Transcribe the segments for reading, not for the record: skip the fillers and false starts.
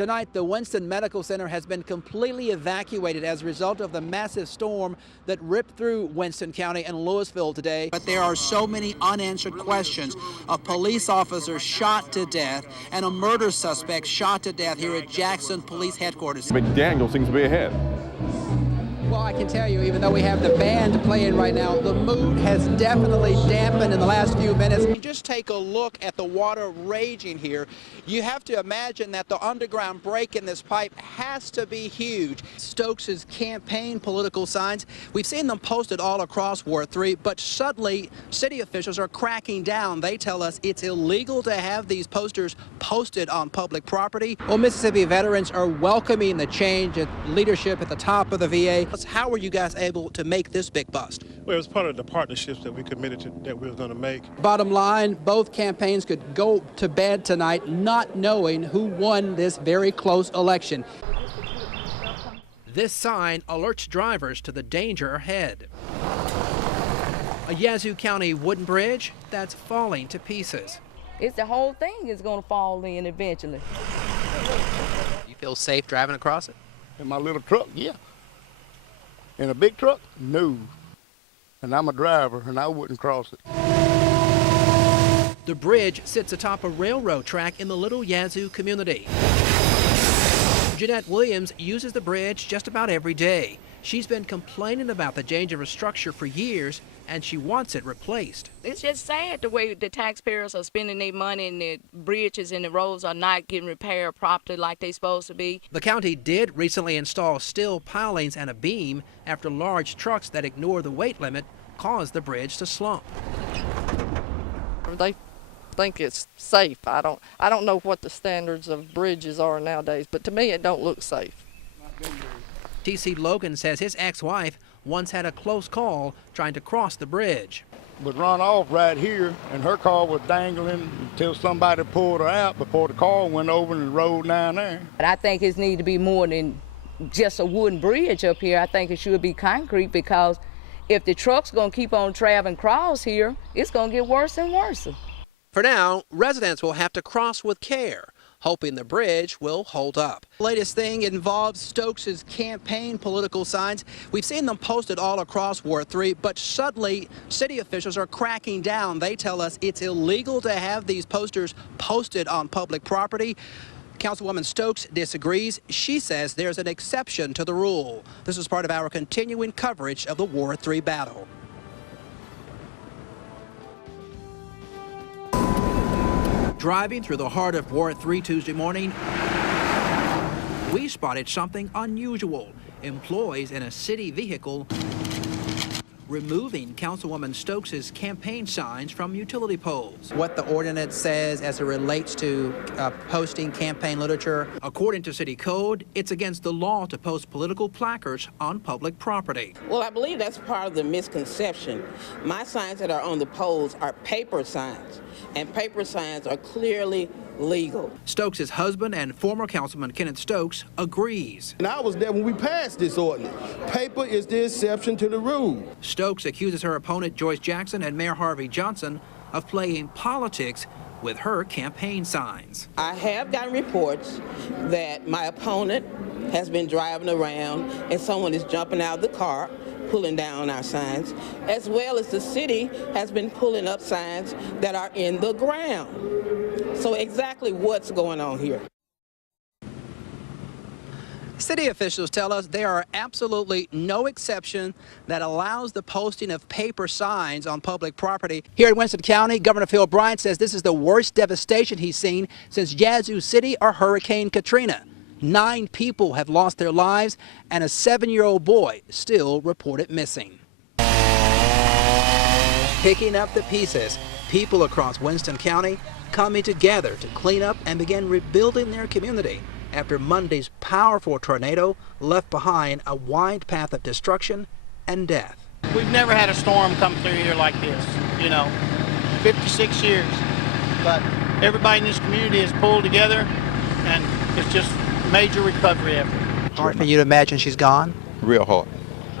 Tonight, the Winston Medical Center has been completely evacuated as a result of the massive storm that ripped through Winston County and Louisville today. But there are so many unanswered questions. A police officer shot to death and a murder suspect shot to death here at Jackson Police Headquarters. McDaniel seems to be ahead. Well, I can tell you, even though we have the band playing right now, the mood has definitely dampened in the last few minutes. Just take a look at the water raging here. You have to imagine that the underground break in this pipe has to be huge. Stokes' campaign political signs, we've seen them posted all across Ward 3, but suddenly city officials are cracking down. They tell us it's illegal to have these posters posted on public property. Well, Mississippi veterans are welcoming the change at leadership at the top of the VA. How were you guys able to make this big bust? Well, it was part of the partnerships that we committed to, that we were going to make. Bottom line, both campaigns could go to bed tonight not knowing who won this very close election. This sign alerts drivers to the danger ahead. A Yazoo County wooden bridge that's falling to pieces. It's the whole thing is going to fall in eventually. You feel safe driving across it? In my little truck, yeah. In a big truck, no. And I'm a driver, and I wouldn't cross it. The bridge sits atop a railroad track in the Little Yazoo community. Jeanette Williams uses the bridge just about every day. She's been complaining about the dangerous structure for years, and she wants it replaced. It's just sad the way the taxpayers are spending their money and the bridges and the roads are not getting repaired properly like they're supposed to be. The county did recently install steel pilings and a beam after large trucks that ignore the weight limit caused the bridge to slump. They think it's safe. I don't know what the standards of bridges are nowadays, but to me it don't look safe. T.C. Logan says his ex-wife once had a close call trying to cross the bridge. Would run off right here, and her car was dangling until somebody pulled her out before the car went over and rolled down there. But I think it needs to be more than just a wooden bridge up here. I think it should be concrete, because if the truck's going to keep on traveling across here, it's going to get worse and worse. For now, residents will have to cross with care, hoping the bridge will hold up. The latest thing involves Stokes' campaign political signs. We've seen them posted all across Ward 3, but suddenly city officials are cracking down. They tell us it's illegal to have these posters posted on public property. Councilwoman Stokes disagrees. She says there's an exception to the rule. This is part of our continuing coverage of the Ward 3 battle. Driving through the heart of Ward 3 Tuesday morning, we spotted something unusual. Employees in a city vehicle removing Councilwoman Stokes' campaign signs from utility poles. What the ordinance says as it relates to posting campaign literature. According to city code, it's against the law to post political placards on public property. Well, I believe that's part of the misconception. My signs that are on the poles are paper signs, and paper signs are clearly legal. Stokes' husband and former Councilman Kenneth Stokes agrees. And I was there when we passed this ordinance. Paper is the exception to the rule. Stokes accuses her opponent Joyce Jackson and Mayor Harvey Johnson of playing politics with her campaign signs. I have gotten reports that my opponent has been driving around and someone is jumping out of the car, pulling down our signs, as well as the city has been pulling up signs that are in the ground. So exactly what's going on here? City officials tell us there are absolutely no exception that allows the posting of paper signs on public property. Here in Winston County, Governor Phil Bryant says this is the worst devastation he's seen since Yazoo City or Hurricane Katrina. 9 people have lost their lives, and a 7-year-old boy still reported missing. Picking up the pieces, people across Winston County coming together to clean up and begin rebuilding their community after Monday's powerful tornado left behind a wide path of destruction and death. We've never had a storm come through here like this, 56 years. But everybody in this community has pulled together, and it's just major recovery effort. Hard for you to imagine she's gone? Real hard,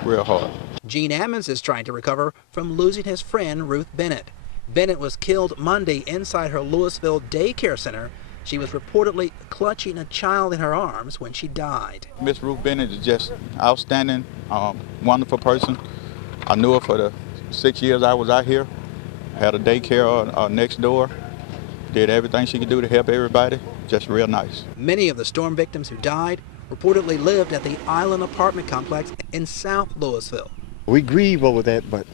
real hard. Gene Ammons is trying to recover from losing his friend Ruth Bennett. Bennett was killed Monday inside her Louisville daycare center She was reportedly clutching a child in her arms when she died. Miss Ruth Bennett is just outstanding, wonderful person. I knew her for the 6 years I was out here. I had a daycare next door. Did everything she could do to help everybody. Just real nice. Many of the storm victims who died reportedly lived at the Island apartment complex in South Louisville. We grieve over that, but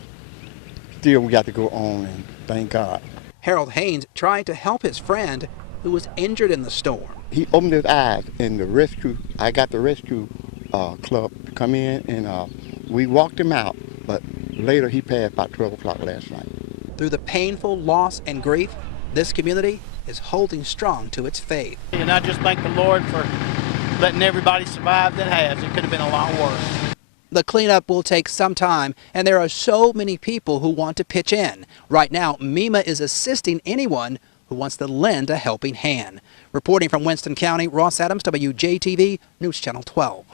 still we got to go on, and thank God. Harold Haynes tried to help his friend who was injured in the storm. He opened his eyes, and I got the rescue club to come in, and we walked him out, but later he passed about 12 o'clock last night. Through the painful loss and grief, this community is holding strong to its faith. And I just thank the Lord for letting everybody survive that has. It could have been a lot worse. The cleanup will take some time, and there are so many people who want to pitch in. Right now, MEMA is assisting anyone who wants to lend a helping hand. Reporting from Winston County, Ross Adams, WJTV News Channel 12.